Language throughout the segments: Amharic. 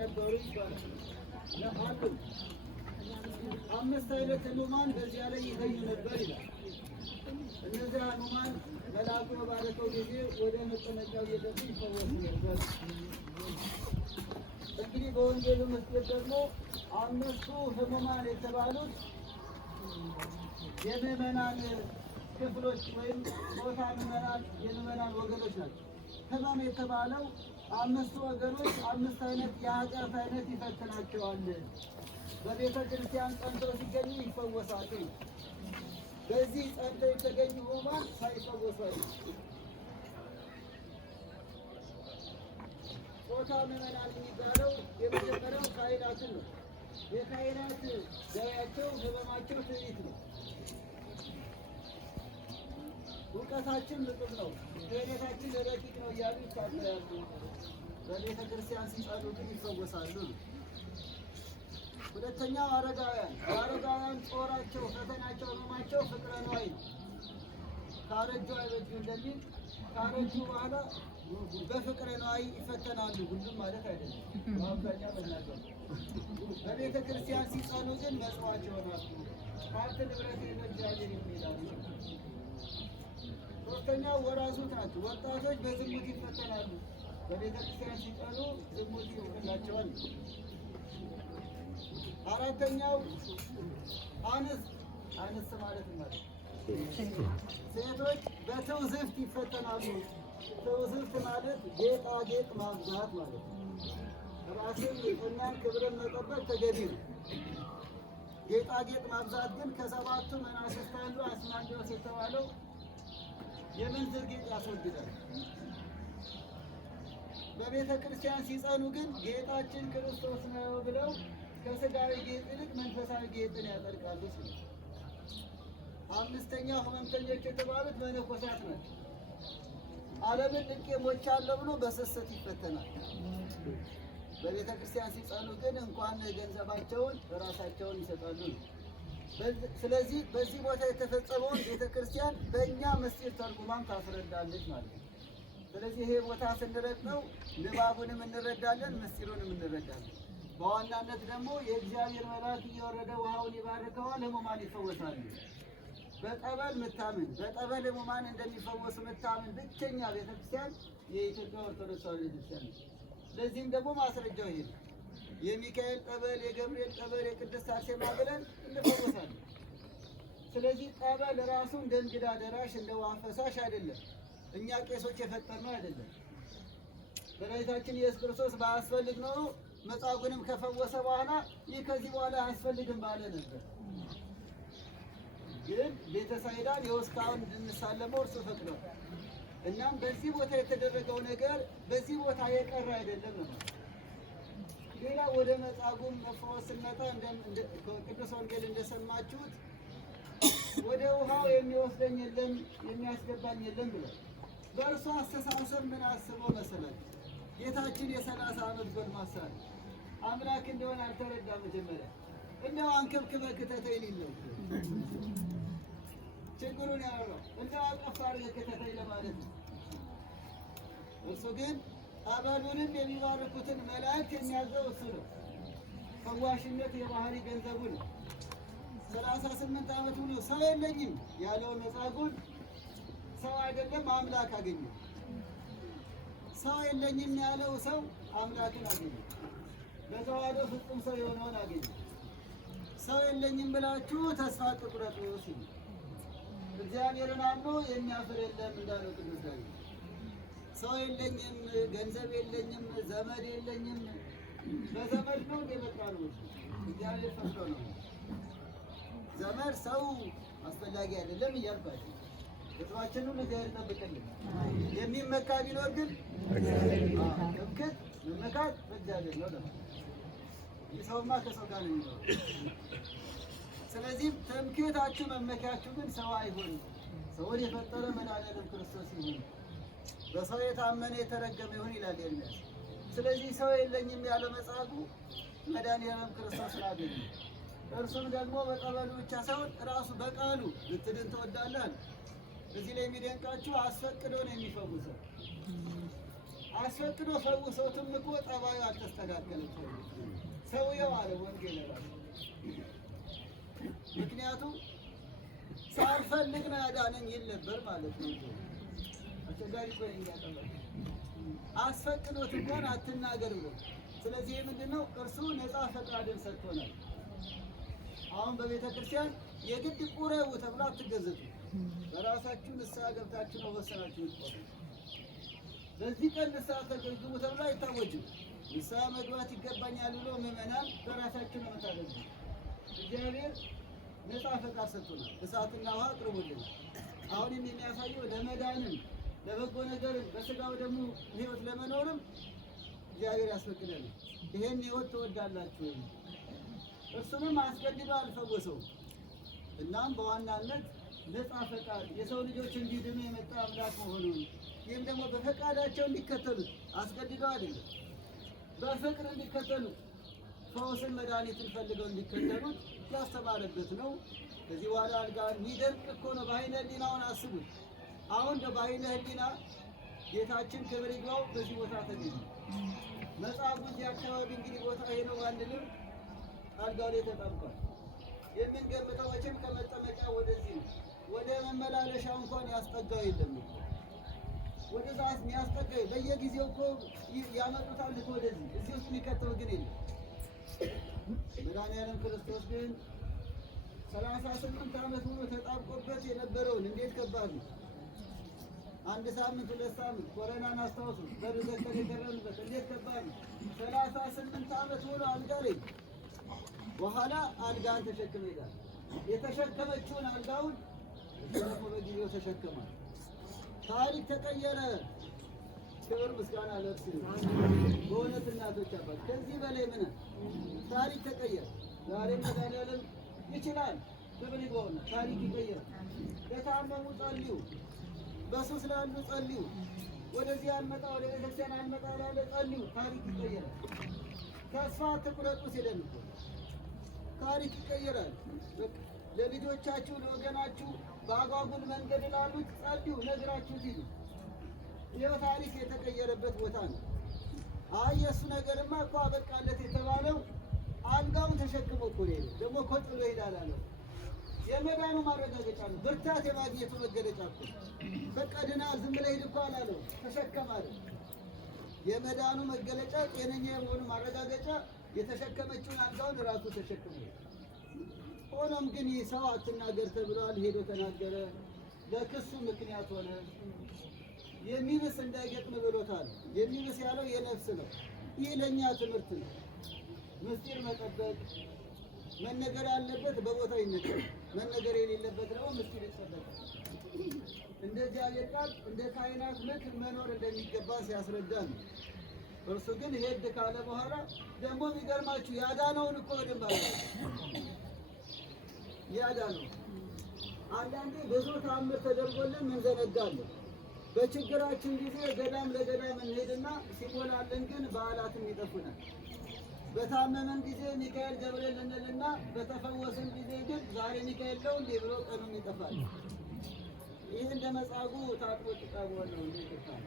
ነበሩ ይባላል። ለአንዱ 5 አይነት ሕሙማን በዚያ ላይ ይገኙ ነበር ይላል። እነዚያ ሕሙማን መልአኩ በባረከው ጊዜ ወደ መጠመቂያው እየገቡ ይፈወሱ ነበር። እንግዲህ በወንጌሉ ምስጢር ደግሞ 5ቱ ሕሙማን የተባሉት የምዕመናን ክፍሎች ወይም ቦታ ምዕመናን የምዕመናን ወገኖች ናቸው። ሕመም የተባለው 5ቱ ወገኖች 5 አይነት የኃጢአት አይነት ይፈትናቸዋል። በቤተ ክርስቲያን ጸንተው ሲገኙ ይፈወሳሉ። በዚህ ጸንተው የተገኙ ሕሙማን ሳይፈወሱ ጾታ ምዕመናን የሚባለው የመጀመሪያው ካህናትን ነው። የካህናት ደዌያቸው ሕመማቸው ትዕቢት ነው። እውቀታችን ምጡቅ ነው፣ ክህነታችን ረቂቅ ነው እያሉ ይታበያሉ። በቤተ ክርስቲያን ሲጸኑ ግን ይፈወሳሉ። ሁለተኛው አረጋውያን። የአረጋውያን ጦራቸው፣ ፈተናቸው፣ ሕመማቸው ፍቅረ ነዋይ ነው። ካረጁ አይበጁ እንደሚል ካረጁ በኋላ በፍቅረ ነዋይ ይፈተናሉ። ሁሉም ማለት አይደለም፣ በአብዛኛው መናገር። በቤተ ክርስቲያን ሲጸኑ ግን መጽዋዕት ይሆናሉ። ሀብት ንብረት በእግዚአብሔር የሚሄዳሉ። ሶስተኛው ወራዙት ናቸው። ወጣቶች በዝሙት ይፈተናሉ። በቤተ ክርስቲያን ሲጸኑ ዝሙት ይወቅላቸዋል። አራተኛው አንስት ማለት ነው። ሴቶች በትውዝፍት ይፈተናሉ። ትውዝፍት ማለት ጌጣጌጥ ማብዛት ማለት ነው። ራስን ንጽሕናን ክብርን መጠበቅ ተገቢ ነው። ጌጣጌጥ ማብዛት ግን ከ7ቱ መናፍስት አንዱ አስማንዶስ የተባለው የምንዝር ጌጥ ያስወግዳል። በቤተ ክርስቲያን ሲጸኑ ግን ጌጣችን ክርስቶስ ነው ብለው ከሥጋዊ ጌጥ ይልቅ መንፈሳዊ ጌጥን ያጠርቃሉ። አምስተኛው ሕመምተኞች የተባሉት መነኮሳት ናቸው። ዓለምን ንቄ ሞቻለሁ ብሎ በስስት ይፈተናል። በቤተ ክርስቲያን ሲጸኑ ግን እንኳን ገንዘባቸውን ራሳቸውን ይሰጣሉ። ስለዚህ በዚህ ቦታ የተፈጸመውን ቤተ ክርስቲያን በእኛ ምስጢር ተርጉማን ታስረዳለች ማለት ነው። ስለዚህ ይሄ ቦታ ስንረግጠው ንባቡንም እንረዳለን፣ ምስጢሩንም እንረዳለን። በዋናነት ደግሞ የእግዚአብሔር መልአክ እየወረደ ውሃውን ይባርከዋል፣ ሕሙማን ይፈወሳሉ። በጠበል ምታምን በጠበል ሕሙማን እንደሚፈወሱ ምታምን ብቸኛ ቤተክርስቲያን የኢትዮጵያ ኦርቶዶክስ ተዋሕዶ ቤተክርስቲያን ነው። ለዚህም ደግሞ ማስረጃው ይሄ ነው። የሚካኤል ጠበል፣ የገብርኤል ጠበል፣ የቅድስት አርሴማ ብለን እንፈወሳለን። ስለዚህ ጠበል ራሱ እንደ እንግዳ ደራሽ እንደ ውሃ ፈሳሽ አይደለም። እኛ ቄሶች የፈጠርነው አይደለም። መድኃኒታችን ኢየሱስ ክርስቶስ ባያስፈልግ ኖሮ መጻጉዕንም ከፈወሰ በኋላ ይህ ከዚህ በኋላ አያስፈልግም ባለ ነበር። ግን ቤተሳይዳን የወስካውን እንድንሳለመው እርሱ ፈቅዷል። እናም በዚህ ቦታ የተደረገው ነገር በዚህ ቦታ የቀረ አይደለም ነው። ሌላ ወደ መጻጉዕ መፈወስ ስንመጣ ቅዱስ ወንጌል እንደሰማችሁት ወደ ውሃው የሚወስደኝ የለም የሚያስገባኝ የለም ብሏል። በእርሱ አስተሳሰብ ምን አስበው መሰላችሁ? ጌታችን የ30 ዓመት ጎልማሳ ነው። አምላክ እንደሆነ አልተረዳ። መጀመሪያ እንደው አንከብክበህ ክተተኝ ሊል ነው ችግሩን ያወራው። እንደው አቀፋሪ ክተተኝ ለማለት ነው። እርሱ ግን ጠበሉንም የሚባርኩትን መላእክት የሚያዘው እሱ ነው። ፈዋሽነት የባህሪ ገንዘቡ ነው። 38 ዓመት ሙሉ ሰው የለኝም ያለው መጻጉዕ ሰው አይደለም አምላክ አገኘ። ሰው የለኝም ያለው ሰው አምላክን አገኘ። በተዋህዶ ፍጹም ሰው የሆነውን አገኘ። ሰው የለኝም ብላችሁ ተስፋ አትቁረጡ ሲል እግዚአብሔርን አምኖ የሚያፍር የለም እንዳለው ቅዱስ ዳዊት። ሰው የለኝም፣ ገንዘብ የለኝም፣ ዘመድ የለኝም። በዘመድ ነው የመጣ ነው። እግዚአብሔር ፈቅዶ ነው። ዘመድ ሰው አስፈላጊ አይደለም እያልኳቸው ህዝባችን ሁሉ እግዚአብሔር ይጠብቅልን። የሚመካ ቢኖር ግን ትምክህት መመካት በእግዚአብሔር ነው ደግሞ ሰውማ ከሰው ጋር ነው የሚኖረው። ስለዚህ ትምክህታችሁ መመኪያችሁ ግን ሰው አይሁን፣ ሰውን የፈጠረ መድኃኒዓለም ክርስቶስ ይሁን፣ በሰው የታመነ የተረገመ ይሁን ይላል ኤርምያስ። ስለዚህ ሰው የለኝም ያለ መጻጉዕ መድኃኒዓለም ክርስቶስን አገኘ። እርሱም ደግሞ በጠበሉ ብቻ ሳይሆን ራሱ በቃሉ ልትድን ትወዳለህ። እዚህ ላይ የሚደንቃችሁ አስፈቅዶ ነው የሚፈውሰው። አስፈቅዶ ፈውሰውትም እኮ ጠባዩ አልተስተካከለም። የተከላከለች ሰውየው አለ ወንጌል ራሱ። ምክንያቱም ሳልፈልግ ነው ያዳነኝ ይል ነበር ማለት ነው። አስቸጋሪ ቆይ እንዲያጠበቅ አስፈቅዶት እንኳን አትናገር ብሎ። ስለዚህ ምንድነው እርሱ ነፃ ፈቃድን ሰጥቶናል። አሁን በቤተ ክርስቲያን የግድ ቁረቡ ተብሎ አትገዘቱ። በራሳችሁ ንስሐ ገብታችሁ ነው ወሰናችሁ ይቆጡ። በዚህ ቀን ንስሐ ተገቡ ተብሎ አይታወጅም። ንስሐ መግባት ይገባኛል ብሎ ምዕመናን በራሳችሁ ነው የምታደርጉ። እግዚአብሔር ነፃ ፈቃድ ሰጥቶናል። እሳትና ውሃ አቅርቦልናል። አሁንም የሚያሳየው ለመዳንም ለበጎ ነገርም በስጋው ደግሞ ህይወት ለመኖርም እግዚአብሔር ያስፈቅዳል። ይሄን ህይወት ትወዳላችሁ። እርሱንም አስገድዶ አልፈወሰውም። እናም በዋናነት ነፃ ፈቃድ የሰው ልጆች እንዲድኑ የመጣ አምላክ መሆኑን ይህም ደግሞ በፈቃዳቸው እንዲከተሉት አስገድዶ አይደለም፣ በፍቅር እንዲከተሉት ፈውስን መድኃኒትን ፈልገው እንዲከተሉት ያስተማረበት ነው። ከዚህ በኋላ አልጋ የሚደንቅ እኮ ነው። በዓይነ ህሊናውን አስቡት። አሁን በዓይነ ህሊና ጌታችን ክብር ይግባው በዚህ ቦታ ተገኘ። መጽሐፉ እዚህ አካባቢ እንግዲህ ቦታ ይሄ ነው ባንልም አልጋው ላይ ተጠምቋል። የምንገምተው መቼም ከመጠመቂያ ወደዚህ ነው። ወደ መመላለሻ እንኳን ያስጠጋው የለም። ወደ ዛስ የሚያስጠጋው በየጊዜው እኮ ያመጡታል እኮ ወደዚህ። እዚህ ውስጥ የሚከተው ግን የለም። መድኃኒዓለም ክርስቶስ ግን 38 ዓመት ሙሉ ተጣብቆበት የነበረውን እንዴት ከባድ ነው! አንድ ሳምንት 2 ሳምንት ኮሮናን አስታውሱ በርዘከር የቀረንበት እንዴት ከባድ ነው! 38 ዓመት ሙሉ አልጋ ላይ በኋላ አልጋን ተሸክመ ይላል። የተሸከመችውን አልጋውን ደግሞ በጊዜው ተሸከማል። ታሪክ ተቀየረ። ክብር ምስጋና ለእርሱ ይሁን። በእውነት እናቶች አባት ከዚህ በላይ ምን ታሪክ ተቀየረ። ዛሬ መድኃኒዓለም ይችላል። ክብር ይግባውና ታሪክ ይቀየራል። ለታመሙ ጸልዩ፣ በሱስ ላሉ ጸልዩ፣ ወደዚህ አልመጣ ወደ ቤተክርስቲያን አልመጣ ላለ ጸልዩ። ታሪክ ይቀየራል። ተስፋ አትቁረጡ ሲለን እኮ ታሪክ ይቀየራል። ለልጆቻችሁ ለወገናችሁ በአጓጉል መንገድ ላሉት ጸልዩ፣ ነግራችሁ ሂዱ። ይኸው ታሪክ የተቀየረበት ቦታ ነው። አይ የእሱ ነገርማ እኮ አበቃለት የተባለው አልጋውን ተሸክሞ እኮ ነው። ደግሞ እኮ ጥሎ ይሄዳል አለው። የመዳኑ ማረጋገጫ ነው። ብርታት የማግኘቱ መገለጫ እኮ በቃ ድናል ዝም ብለህ ሂድ እኮ አላለው። ተሸከም አለ። የመዳኑ መገለጫ ጤነኛ የመሆኑ ማረጋገጫ የተሸከመችውን አልጋውን ራሱ ተሸክሞ። ሆኖም ግን ይህ ሰው አትናገር ተብሏል። ሄዶ ተናገረ። ለክሱ ምክንያት ሆነ። የሚብስ እንዳይገጥም ብሎታል። የሚብስ ያለው የነፍስ ነው። ይህ ለእኛ ትምህርት ነው። ምስጢር መጠበቅ፣ መነገር ያለበት በቦታው ይነገር፣ መነገር የሌለበት ደግሞ ምስጢር ይጠበቃል። እንደ እግዚአብሔር ቃል እንደ ካህናት ምክር መኖር እንደሚገባ ሲያስረዳ ነው። እርሱ ግን ሄድ ካለ በኋላ ደግሞ የሚገርማችሁ ያዳነውን እኮ በደንብ አለ። ያዳነው አንዳንዴ ብዙ ተአምር ተደርጎልን እንዘነጋለን። በችግራችን ጊዜ ገዳም ለገዳም እንሄድና ሲሞላልን ግን በዓላትም ይጠፉናል። በታመመን ጊዜ ሚካኤል ገብርኤል እንልና በተፈወስን ጊዜ ግን ዛሬ ሚካኤል ነው እንዴ ብሎ ቀኑም ይጠፋል። ይህ እንደ መጻጉዕ ታጥቦ ጭቃ በሆነ ነው እንዴ ይጠፋል።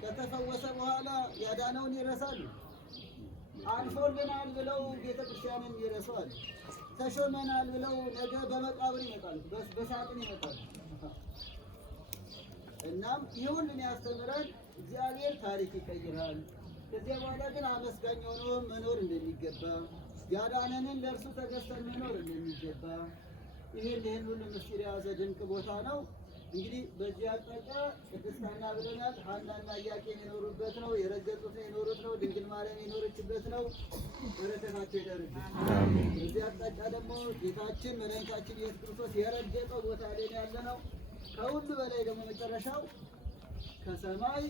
ከተፈወሰ በኋላ ያዳነውን ይረሳሉ። አልፎልናል ብለው ቤተክርስቲያንን ይረሳሉ። ተሾመናል ብለው ነገ በመቃብር ይመጣሉ፣ በሳጥን ይመጣሉ። እናም ይሁንን ያስተምራል። እግዚአብሔር ታሪክ ይቀይራል። ከዚያ በኋላ ግን አመስጋኝ ሆኖ መኖር እንደሚገባ ያዳነንን ለእርሱ ተገዝተን መኖር እንደሚገባ ይህን ሁሉ ምስጢር የያዘ ድንቅ ቦታ ነው። እንግዲህ በዚህ አቅጣጫ ቅድስት ሐና ብለናል። ሐናና ኢያቄም የኖሩበት ነው። የረገጡት የኖሩት ነው። ድንግል ማርያም የኖረችበት ነው። በረከታቸው ይደርብን። በዚህ አቅጣጫ ደግሞ ጌታችን መድኃኒታችን ኢየሱስ ክርስቶስ የረገጠው ቦታ ላይ ያለ ነው። ከሁሉ በላይ ደግሞ መጨረሻው ከሰማይ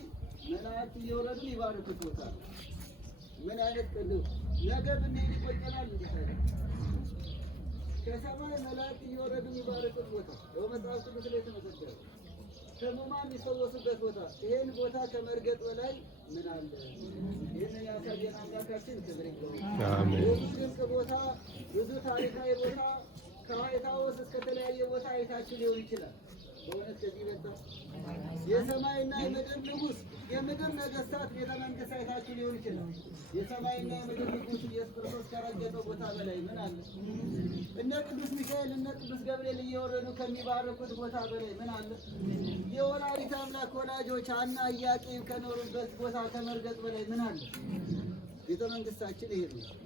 መላእክት እየወረዱ ይባርኩት ቦታ ነው። ምን አይነት ቅዱስ ነገ ብንሄድ ይቆጨናል። ከሰማይ መላእክት እየወረዱ ይባርኩት ቦታ በመጽሐፍ ቅዱስ ላይ ተመሰከረ። ሕሙማን የሚፈወሱበት ቦታ። ይሄን ቦታ ከመርገጥ በላይ ምን አለ? ይህንን ያሳየን አምላካችን ክብር ይግባው። ብዙ ድንቅ ቦታ፣ ብዙ ታሪካዊ ቦታ ከዋይት ሀውስ እስከ ተለያየ ቦታ አይታችሁ ሊሆን ይችላል። በእውነት ከዚህ ይበልጣል? የሰማይና የምድር ንጉሥ የምድር ነገሥታት ቤተ መንግሥት አይታችሁ ሊሆን ይችላል። የሰማይና የምድር ንጉሥ ኢየሱስ ክርስቶስ ከረገጠው ቦታ በላይ ምን አለ? እነ ቅዱስ ሚካኤል እነ ቅዱስ ገብርኤል እየወረዱ ከሚባረኩት ቦታ በላይ ምን አለ? የወላዲተ አምላክ ወላጆች ሐና ኢያቄም ከኖሩበት ቦታ ከመርገጥ በላይ ምን አለ? ቤተ መንግሥታችን ይሄ ነው።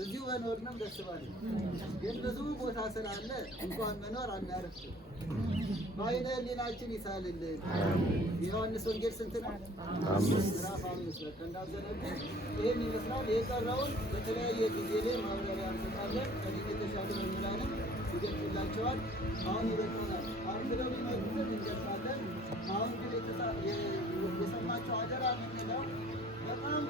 እዚሁ በኖርንም ደስ ባለን፣ ግን ብዙ ቦታ ስላለ እንኳን መኖር አናረፍም። በዓይነ ሕሊናችን ይሳልልን። የዮሐንስ ወንጌል ስንት ነው? ምዕራፍ 5 በቃ እንዳዘነጉ ይህን ይመስላል። የቀረውን በተለያየ ጊዜ ላይ ማብራሪያ እንሰጣለን። ከዚህ የተሻለ መምህራንም ይገልጹላቸዋል። አሁን ይበቃናል። አሁን ስለሚመጡትን እንገልጻለን። አሁን ግን የሰማቸው አደራ የምንለው በጣም